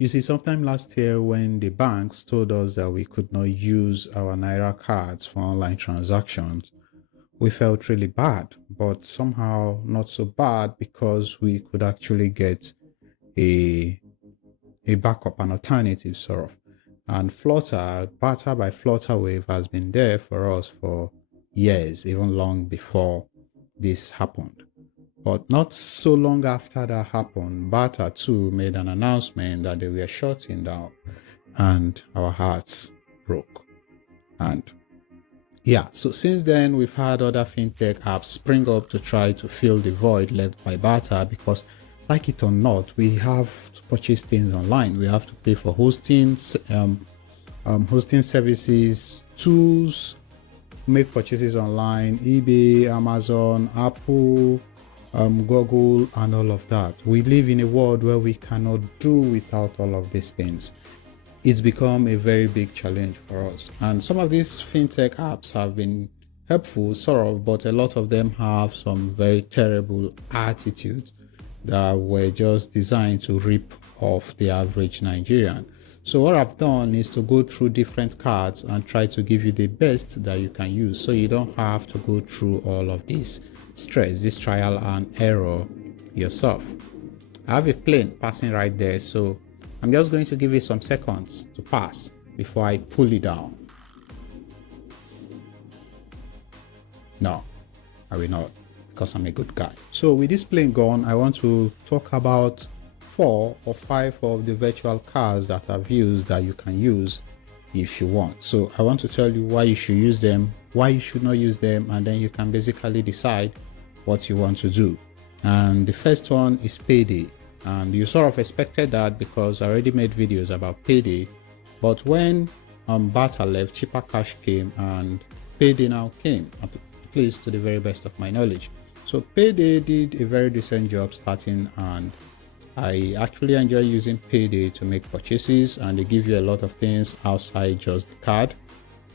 You see, sometime last year when the banks told us that we could not use our Naira cards for online transactions, we felt really bad, but somehow not so bad because we could actually get a, a backup, an alternative sort of. And Barter by Flutterwave has been there for us for years, even long before this happened. But not so long after that happened, Barter too made an announcement that they were shutting down, and our hearts broke. And yeah, so since then, we've had other fintech apps spring up to try to fill the void left by Barter because, like it or not, we have to purchase things online. We have to pay for hosting, hosting services, tools, make purchases online, eBay, Amazon, Apple, Google, and all of that. We live in a world where we cannot do without all of these things. It's become a very big challenge for us. And some of these fintech apps have been helpful, sort of, but a lot of them have some very terrible attitudes that were just designed to rip off the average Nigerian. So what I've done is to go through different cards and try to give you the best that you can use, so you don't have to go through all of this stress, this trial and error yourself. I have a plane passing right there, so I'm just going to give it some seconds to pass before I pull it down. No, I will not, because I'm a good guy. So with this plane gone, I want to talk about 4 or 5 of the virtual cards that I've used that you can use if you want. So I want to tell you why you should use them, why you should not use them, and then you can basically decide what you want to do. And the first one is PayDay. And you sort of expected that because I already made videos about PayDay. But when Barter left, cheaper cash came and PayDay now came, at least to the very best of my knowledge. So PayDay did a very decent job starting, and I actually enjoy using PayDay to make purchases, and they give you a lot of things outside just the card.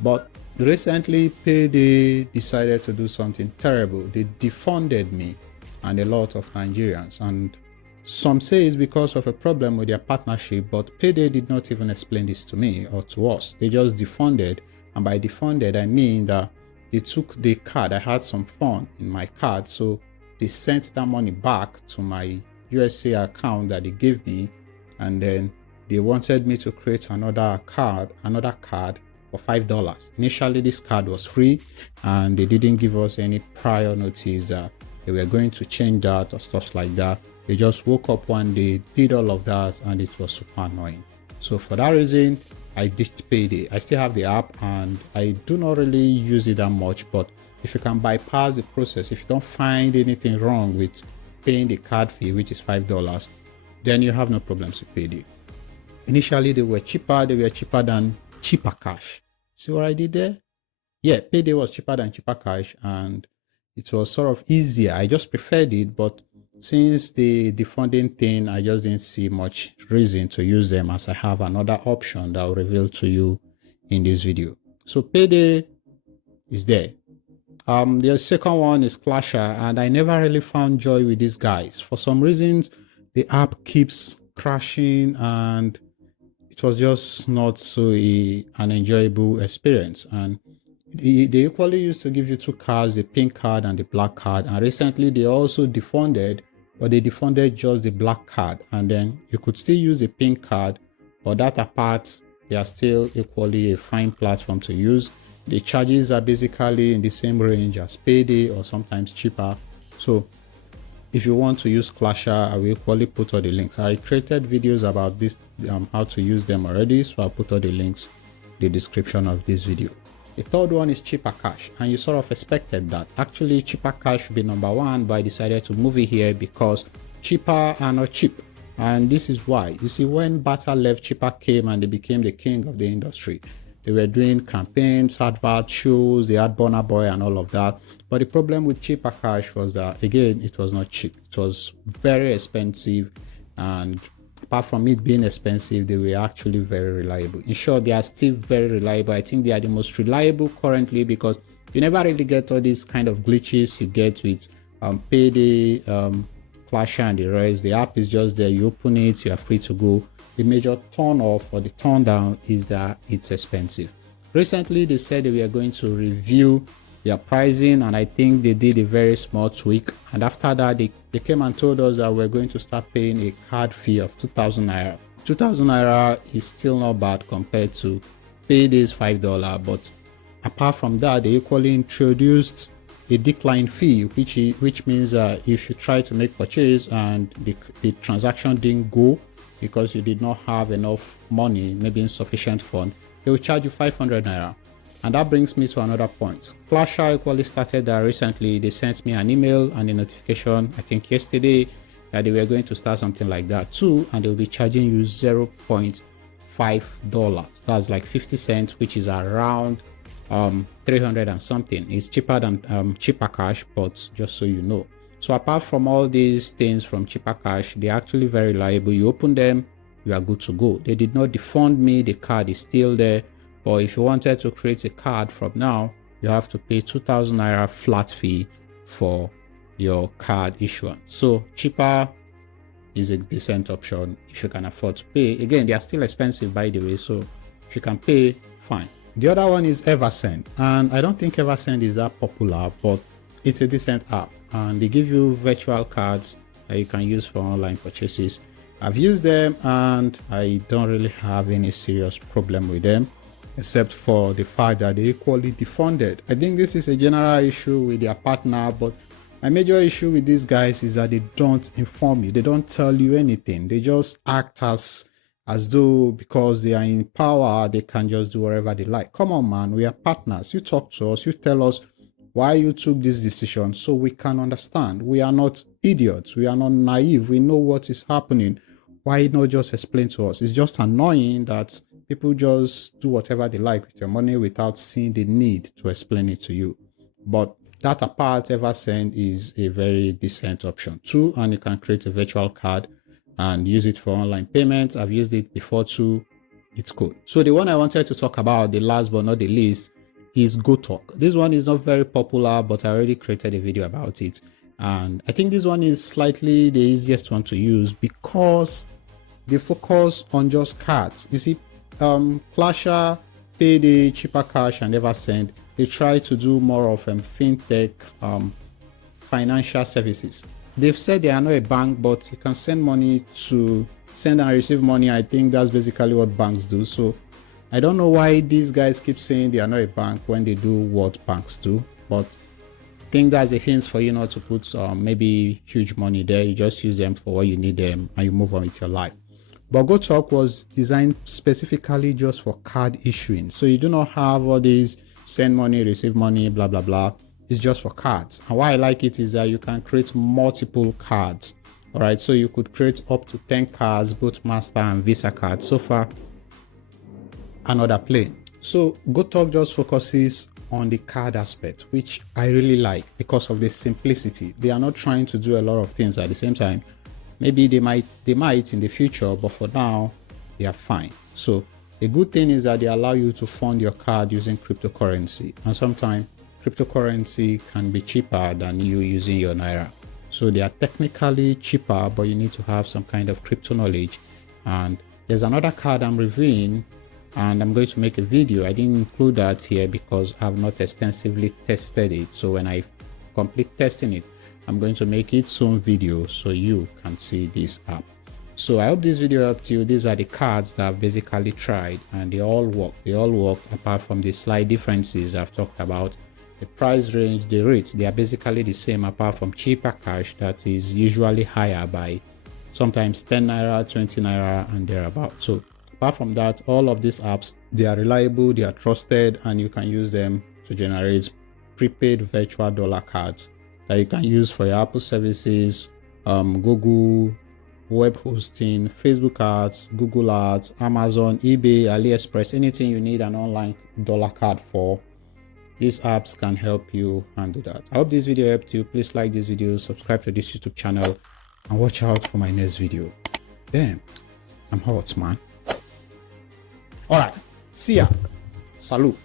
But recently PayDay decided to do something terrible. They defunded me and a lot of Nigerians, and some say it's because of a problem with their partnership, but PayDay did not even explain this to me or to us. They just defunded, and by defunded I mean that they took the card. I had some fun in my card, so they sent that money back to my USA account that they gave me, and then they wanted me to create another card for $5. Initially this card was free, and they didn't give us any prior notice that they were going to change that or stuff like that. They just woke up one day, did all of that, and it was super annoying. So for that reason, I ditched PayDay. I still have the app and I do not really use it that much, but if you can bypass the process, if you don't find anything wrong with paying the card fee, which is $5, then you have no problems with PayDay. Initially they were cheaper than cheaper cash. See what I did there? Yeah, PayDay was cheaper than cheaper cash, and it was sort of easier. I just preferred it, but since the defunding thing, I just didn't see much reason to use them, as I have another option that I'll reveal to you in this video. So PayDay is there. The second one is Klashs, and I never really found joy with these guys. For some reasons, the app keeps crashing, and it was just not so an enjoyable experience. And they equally used to give you 2 cards, the pink card and the black card, and recently they also defunded, but they defunded just the black card, and then you could still use the pink card, but that apart, they are still equally a fine platform to use. The charges are basically in the same range as PayDay or sometimes cheaper. So if you want to use Klashs, I will equally put all the links. I created videos about this, how to use them already, so I'll put all the links in the description of this video. The third one is cheaper cash, and you sort of expected that. Actually, cheaper cash should be number 1, but I decided to move it here because cheaper are not cheap. And this is why. You see, when Barter left, cheaper came and they became the king of the industry. They were doing campaigns, advert shows, they had Burna Boy and all of that. But the problem with cheaper cash was that, again, it was not cheap. It was very expensive, and apart from it being expensive, they were actually very reliable. In short, they are still very reliable. I think they are the most reliable currently, because you never really get all these kind of glitches you get with PayDay, Klashs and the rest. The app is just there, you open it, you are free to go. the major turn off or the turn down is that it's expensive. Recently, they said they were going to review their pricing, and I think they did a very small tweak. And after that, they came and told us that we're going to start paying a card fee of 2,000 naira. 2,000 naira is still not bad compared to PayDay's $5, but apart from that, they equally introduced a decline fee, which means if you try to make purchase and the transaction didn't go because you did not have enough money, maybe insufficient fund, they will charge you 500 naira. And that brings me to another point. Klashs equally started that recently. They sent me an email and a notification, I think yesterday, that they were going to start something like that too, and they'll be charging you $0.5. That's like 50 cents, which is around 300 and something. It's cheaper than cheaper cash, but just so you know. So apart from all these things from cheaper cash, they're actually very reliable. You open them, you are good to go. They did not defund me, the card is still there. But if you wanted to create a card from now, you have to pay 2,000 naira flat fee for your card issuance. So cheaper is a decent option if you can afford to pay. Again, they are still expensive, by the way, so if you can pay, fine. The other one is Eversend, and I don't think Eversend is that popular, but it's a decent app, and they give you virtual cards that you can use for online purchases. I've used them and I don't really have any serious problem with them, except for the fact that they equally defunded. I think this is a general issue with their partner, but my major issue with these guys is that they don't inform you. They don't tell you anything. They just act as though because they are in power, they can just do whatever they like. Come on, man. We are partners. You talk to us. You tell us why you took this decision so we can understand. We are not idiots. We are not naive. We know what is happening. Why not just explain to us? It's just annoying that people just do whatever they like with your money without seeing the need to explain it to you. But that apart, Eversend is a very decent option too, and you can create a virtual card and use it for online payments. I've used it before too. It's good. So the one I wanted to talk about, the last but not the least, is GoTalk. This one is not very popular, but I already created a video about it. And I think this one is slightly the easiest one to use because they focus on just cards. You see, Klashs, PayDay, Cheaper Cash, and Eversend, they try to do more of fintech financial services. They've said they are not a bank, but you can send money to send and receive money. I think that's basically what banks do. So I don't know why these guys keep saying they are not a bank when they do what banks do, but I think that's a hint for you not to put maybe huge money there. You just use them for what you need them and you move on with your life. But GoTalk was designed specifically just for card issuing. So you do not have all these send money, receive money, blah, blah, blah. It's just for cards. And why I like it is that you can create multiple cards. All right. So you could create up to 10 cards, both Master and Visa cards. So far, another plane. So GoTalk just focuses on the card aspect, which I really like because of the simplicity. They are not trying to do a lot of things at the same time. Maybe they might in the future, but for now, they are fine. So the good thing is that they allow you to fund your card using cryptocurrency. And sometimes cryptocurrency can be cheaper than you using your Naira. So they are technically cheaper, but you need to have some kind of crypto knowledge. And there's another card I'm reviewing, and I'm going to make a video. I didn't include that here because I've not extensively tested it. So when I complete testing it, I'm going to make its own video so you can see this app. So I hope this video helped you. These are the cards that I've basically tried and they all work. They all work apart from the slight differences I've talked about. The price range, the rates, they are basically the same apart from Cheaper Cash that is usually higher by sometimes 10 naira, 20 naira and thereabout. So apart from that, all of these apps, they are reliable, they are trusted, and you can use them to generate prepaid virtual dollar cards that you can use for your Apple services, Google, web hosting, Facebook ads, Google ads, Amazon, eBay, AliExpress, anything you need an online dollar card for. These apps can help you handle that. I hope this video helped you. Please like this video, subscribe to this YouTube channel, and watch out for my next video. Damn, I'm hot, man. All right, see ya. Salute.